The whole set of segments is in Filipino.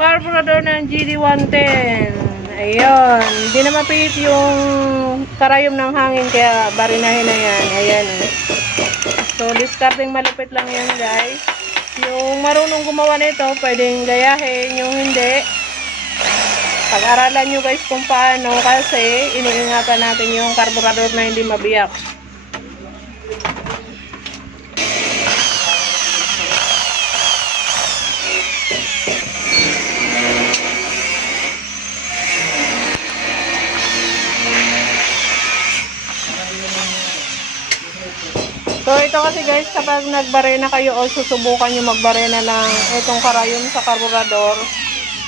carburetor ng GD110. Ayun. Hindi na mapiit yung karayom ng hangin kaya barinahin na yan. Ayan. So, discarding malupit lang yan guys. Yung marunong gumawa nito, pwedeng gayahin. Yung hindi, pag-aralan nyo guys kung paano kasi iniingatan natin yung carburetor na hindi mabiyak. So ito kasi guys, kapag nagbarena kayo o susubukan nyo magbarena ng itong karayom sa karburador,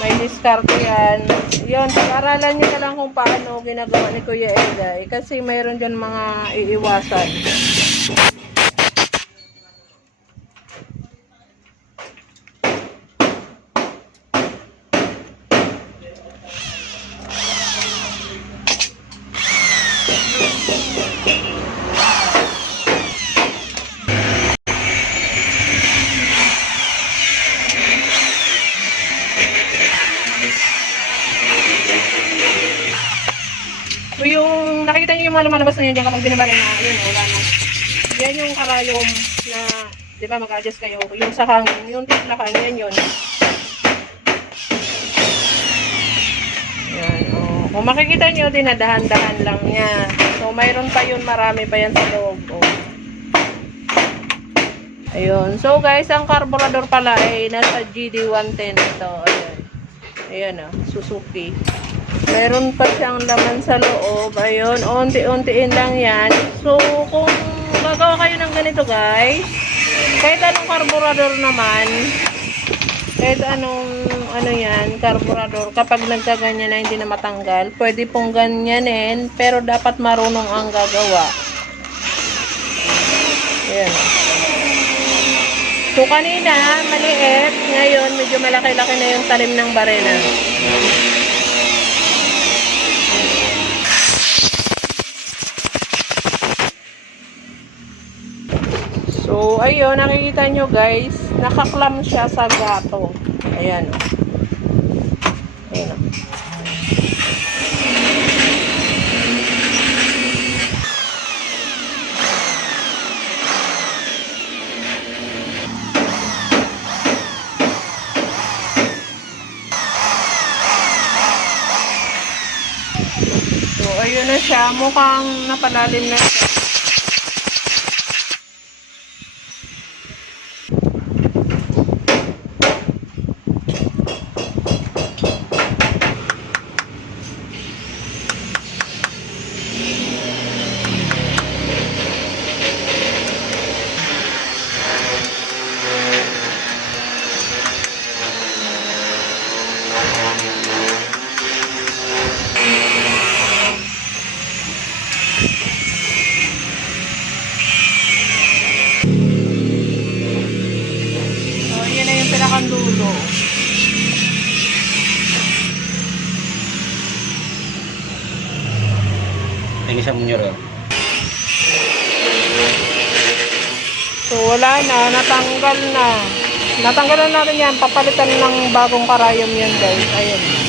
may diskarte yan. Yun, pag-aralan nyo na lang kung paano ginagawa ni Kuya Eday. Kasi mayroon dyan mga iiwasan. Yung nakita nyo yung mga lumalabas na yun dyan kapag binabarena, yun, wala na. Yan yung karayom na, di ba mag-adjust kayo, yung sa hangin, yung tiplakan, yan yun. Yan, oh. Kung makikita nyo, dinadahan-dahan lang niya. So, mayroon pa yun, marami pa yan sa loob. Oh. Ayun. So, guys, ang carburetor pala ay nasa GD110 ito. Ayan. Ayan, oh. Suzuki. Meron pa siyang laman sa loob. Ayun, unti-untiin lang yan. So, kung gagawa kayo ng ganito, guys, kahit anong carburetor naman, kahit anong ano yan, carburetor, kapag nagkaganyan na hindi na matanggal, pwede pong ganyanin, pero dapat marunong ang gagawa. Ayan. So, kanina, maliit. Ngayon, medyo malaki-laki na yung talim ng barena. So, ayun, nakikita nyo guys, nakaklam siya sa gato. Ayan, o. Ayan. So, ayun na siya. Mukhang napalalim na siya. Yung isang munyoro. So, wala na. Natanggal na. Natanggalan natin yan. Papalitan ng bagong karayom yan, guys. Ayun.